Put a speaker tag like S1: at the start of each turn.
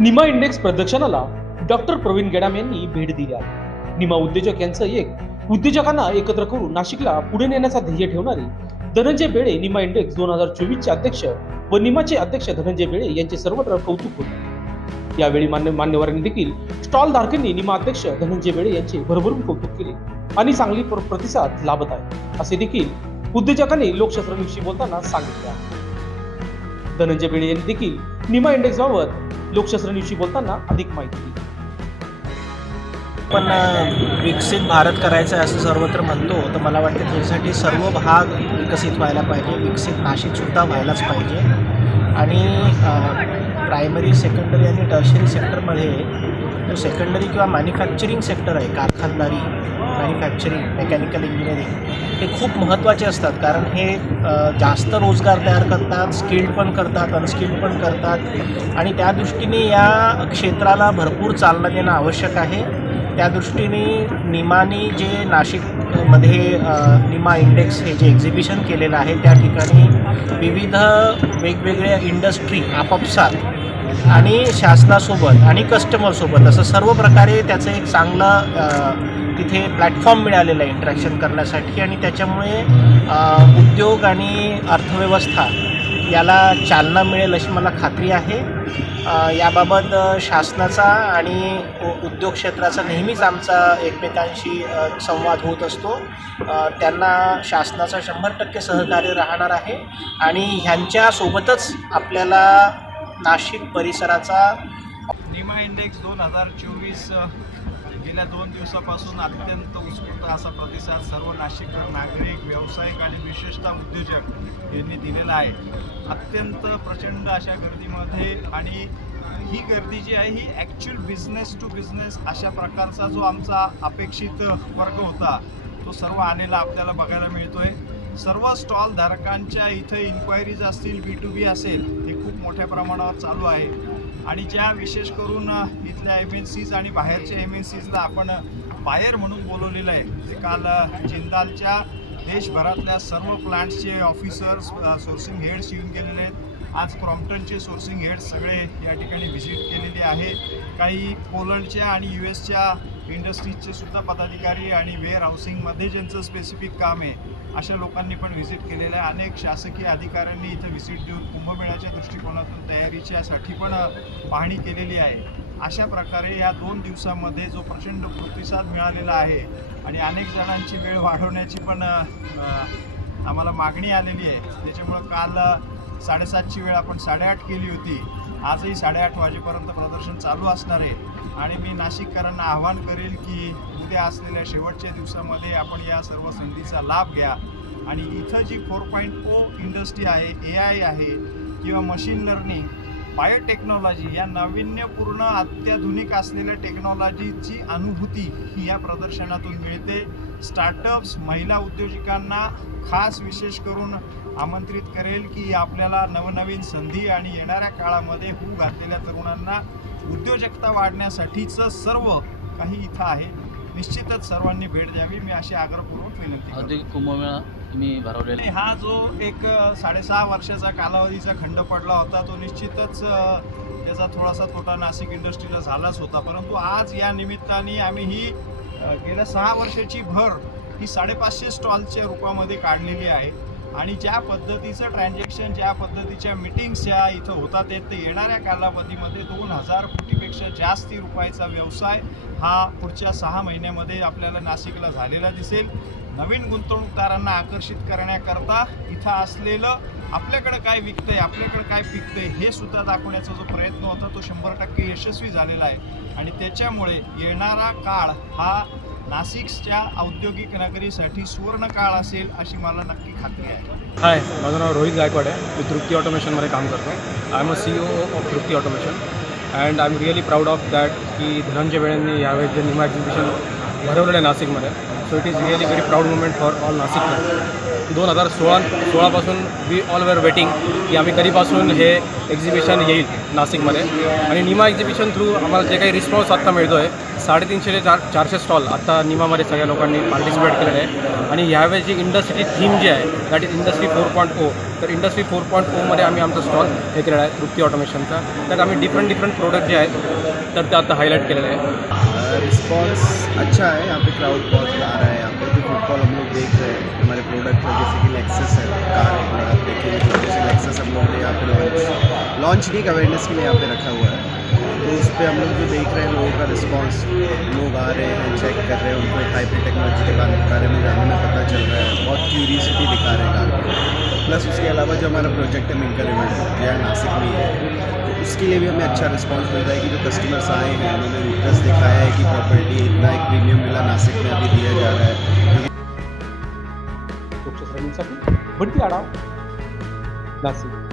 S1: Nima index प्रदर्शनाला doctor Pravin Gedam यांनी भेट दिली आहे. निमा उद्योजक यांचं एक उद्योजकांना एकत्र करून नाशिकला पुढे नेण्याचा ध्येय ठेवणारी धनंजय बेळे निमा इंडेक्स दोन हजार चोवीसचे अध्यक्ष व निमाचे अध्यक्ष धनंजय बेळे यांचे सर्वत्र कौतुक होते यावेळी मान्य मान्यवरांनी देखील स्टॉल धारकांनी निमा अध्यक्ष धनंजय बेळे यांचे भरभरून कौतुक केले आणि चांगली प्रतिसाद लाभत आहे असे देखील उद्योजकांनी लोकशास्त्राविषयी बोलताना सांगितले धनंजय बेळे यांनी देखील निमा इंडेक्स बाबत लोकशास्त्राविषयी बोलताना अधिक माहिती.
S2: पण विकसित भारत करायचं आहे असं सर्वत्र म्हणतो तर मला वाटतं त्याच्यासाठी सर्व भाग विकसित व्हायला पाहिजे विकसित नाशिकसुद्धा व्हायलाच पाहिजे. आणि प्रायमरी सेकंडरी आणि टर्शरी सेक्टरमध्ये जो सेकंडरी किंवा मॅन्युफॅक्चरिंग सेक्टर आहे कारखानदारी मॅन्युफॅक्चरिंग मेकॅनिकल इंजिनिअरिंग हे खूप महत्त्वाचे असतात. कारण हे जास्त रोजगार तयार करतात स्किल्ड पण करतात अनस्किल्ड पण करतात. आणि त्या दृष्टीने या क्षेत्राला भरपूर चालना देणं आवश्यक आहे. त्या दृष्टीने निमाने जे नाशिकमध्ये निमा इंडेक्स हे जे एक्झिबिशन केलेलं आहे त्या ठिकाणी विविध वेगवेगळ्या इंडस्ट्री आपापसात आणि शासनासोबत आणि कस्टमरसोबत असं सर्व प्रकारे त्याचं एक चांगलं तिथे प्लॅटफॉर्म मिळालेलं आहे इंटरॅक्शन करण्यासाठी आणि त्याच्यामुळे उद्योग आणि अर्थव्यवस्था याला चालना मिळेल अशी मला खात्री आहे. याबाबत शासनाचा आणि उद्योग क्षेत्राचा नेहमीच आमचा एकमेकांशी संवाद होत असतो. त्यांना शासनाचा शंभर टक्के सहकार्य राहणार आहे आणि ह्यांच्यासोबतच आपल्याला नाशिक परिसराचा
S3: निमा इंडेक्स दोन हजार चोवीस गेल्या दोन दिवसापासून अत्यंत उत्स्फूर्त असा प्रतिसाद सर्व नाशिक नागरिक व्यावसायिक आणि विशेषतः उद्योजक यांनी दिलेला आहे. अत्यंत प्रचंड अशा गर्दीमध्ये आणि ही गर्दी जी आहे ही ॲक्च्युअल बिझनेस टू बिझनेस अशा प्रकारचा जो आमचा अपेक्षित वर्ग होता तो सर्व आलेला आपल्याला बघायला मिळतो आहे सर्व स्टॉल धारकांच्या इथं इन्क्वायरीज असतील बी टू बी असेल हे खूप मोठ्या प्रमाणावर चालू आहे. आणि ज्या विशेष करून इथल्या एम एन सीज आणि बाहेरच्या एम एन सीजला आपण बाहेर म्हणून बोलवलेलं आहे. ते काल जिंदालच्या देशभरातल्या सर्व प्लांट्सचे ऑफिसर्स सोर्सिंग हेड्स येऊन गेलेले आहेत. आज क्रॉम्प्टनचे सोर्सिंग हेड्स सगळे या ठिकाणी व्हिजिट केलेले आहे. काही पोलंडच्या आणि यू एसच्या इंडस्ट्रीजचे सुद्धा पदाधिकारी आणि वेअर हाऊसिंगमध्ये ज्यांचं स्पेसिफिक काम आहे अशा लोकांनी पण व्हिजिट केलेलं आहे. अनेक शासकीय अधिकाऱ्यांनी इथं व्हिजिट देऊन कुंभमेळ्याच्या दृष्टिकोनातून तयारीच्यासाठी पण पाहणी केलेली आहे. अशा प्रकारे या दोन दिवसामध्ये जो प्रचंड प्रतिसाद मिळालेला आहे आणि अनेक जणांची वेळ वाढवण्याची पण आम्हाला मागणी आलेली आहे. त्याच्यामुळं काल साडेसातची वेळ आपण साडेआठ केली होती. आजही साडेआठ वाजेपर्यंत प्रदर्शन चालू असणार आहे. आणि मी नाशिककरांना आव्हान करेल की उद्या असलेल्या शेवटच्या दिवसामध्ये आपण या सर्व संधीचा लाभ घ्या. आणि इथं जी फोर पॉईंट ओ इंडस्ट्री आहे ए आय आहे किंवा मशीन लर्निंग बायोटेक्नॉलॉजी या नाविन्यपूर्ण अत्याधुनिक असलेल्या टेक्नॉलॉजीची अनुभूती ही या प्रदर्शनातून मिळते. स्टार्टअप्स महिला उद्योजकांना खास विशेष करून आमंत्रित करेल की आपल्याला नवनवीन संधी आणि येणाऱ्या काळामध्ये होऊ घातलेल्या तरुणांना उद्योजकता वाढण्यासाठीचं सर्व काही इथं आहे. निश्चितच सर्वांनी भेट द्यावी. मी अशी आग्रहपूर्वक विनंती करतो.
S4: औद्योगिक कुंभमेळा तुम्ही भरवलेला
S3: आणि हा जो एक अ, साडेसहा वर्षाचा कालावधीचा खंड पडला होता तो निश्चितच अ, त्याचा थोडासा तोटा नाशिक इंडस्ट्रीला झालाच होता. परंतु आज या निमित्ताने आम्ही ही अ, गेल्या सहा वर्षाची भर ही साडेपाचशे स्टॉलच्या रूपामध्ये काढलेली आहे. आणि ज्या पद्धतीचं ट्रान्झॅक्शन ज्या पद्धतीच्या मिटिंग्स या इथं होतात आहेत ते येणाऱ्या कालावधीमध्ये दोन हजार कोटीपेक्षा जास्ती रुपयाचा व्यवसाय हा पुढच्या सहा महिन्यामध्ये आपल्याला नाशिकला झालेला दिसेल. नवीन गुंतवणूकदारांना आकर्षित करण्याकरता इथं असलेलं आपल्याकडं काय विकतंय आपल्याकडं काय पिकतंय हे सुद्धा दाखवण्याचा जो प्रयत्न होता तो शंभर टक्के यशस्वी झालेला आहे. आणि त्याच्यामुळे येणारा काळ हा नाशिकच्या औद्योगिक नगरीसाठी सुवर्ण काळ असेल अशी मला नक्की खात्री आहे.
S5: हाय माझं नाव रोहित गायकवाड आहे. मी तृप्ती ऑटोमेशनमध्ये काम करतो. I am a CEO of Trupti automation. And I am really proud of that की धनंजय वेळेंनी यावेळेस जे निमा एक्झिबिशन भरवलेलं आहे नाशिकमध्ये so it is really very proud moment for all Nashik दोन हजार सोळा सोळापासून वी ऑल वेअर वेटिंग की आम्ही कधीपासून हे एक्झिबिशन येईल नाशिकमध्ये आणि निमा एक्झिबिशन थ्रू आम्हाला जे काही रिस्पॉन्स आत्ता मिळतो आहे साडेतीनशे ते चार चारशे स्टॉल आता निमामध्ये सगळ्या लोकांनी पार्टिसिपेट केलेलं आहे. आणि ह्यावेळेची इंडस्ट्री थीम जी आहे that is industry four point O. तर इंडस्ट्री फोर पॉईंट ओमध्ये आम्ही आमचा स्टॉल हे केलेला आहे तृप्ती ऑटोमेशनचा. त्यात आम्ही डिफरंट डिफरंट प्रोडक्ट जे आहेत तर ते आता हायलाईट केलेलं आहे.
S6: रिस्पॉन्स अच्छा है यहाँ पे क्राउड बहुत आ रहा है. यहाँ पे जो फुटबॉल हम लोग देख रहे हैं. हमारे प्रोडक्ट है जैसे कि लेक्सेस है कार है आप देखेंगे तो जैसे हम लोग ने यहाँ पे लॉन्च लॉन्च नहीं अवेयरनेस के लिए यहाँ पे रखा हुआ है। तो उस पर हम लोग जो देख रहे हैं लोगों का रिस्पॉन्स लोग आ रहे हैं चेक कर रहे हैं, उनको एक हाइब्रिड टेक्नोलॉजी के बारे में जानने में पता चल रहा है। बहुत क्यूरियसिटी दिखा रहे हैं प्लस उसके अलावा जो हमारा प्रोजेक्ट है मिलकर इवेंट जो है नासिक में है तो उसके लिए भी हमें अच्छा रिस्पॉन्स मिल रहा है कि जो कस्टमर्स आए हैं, उन्होंने इंटरेस्ट दिखाया है कि प्रॉपर्टी इतना एक प्रीमियम मिला नासिक में, अभी दिया जा रहा है।
S1: न्यूजसाठी बंटी आढाव नाशिक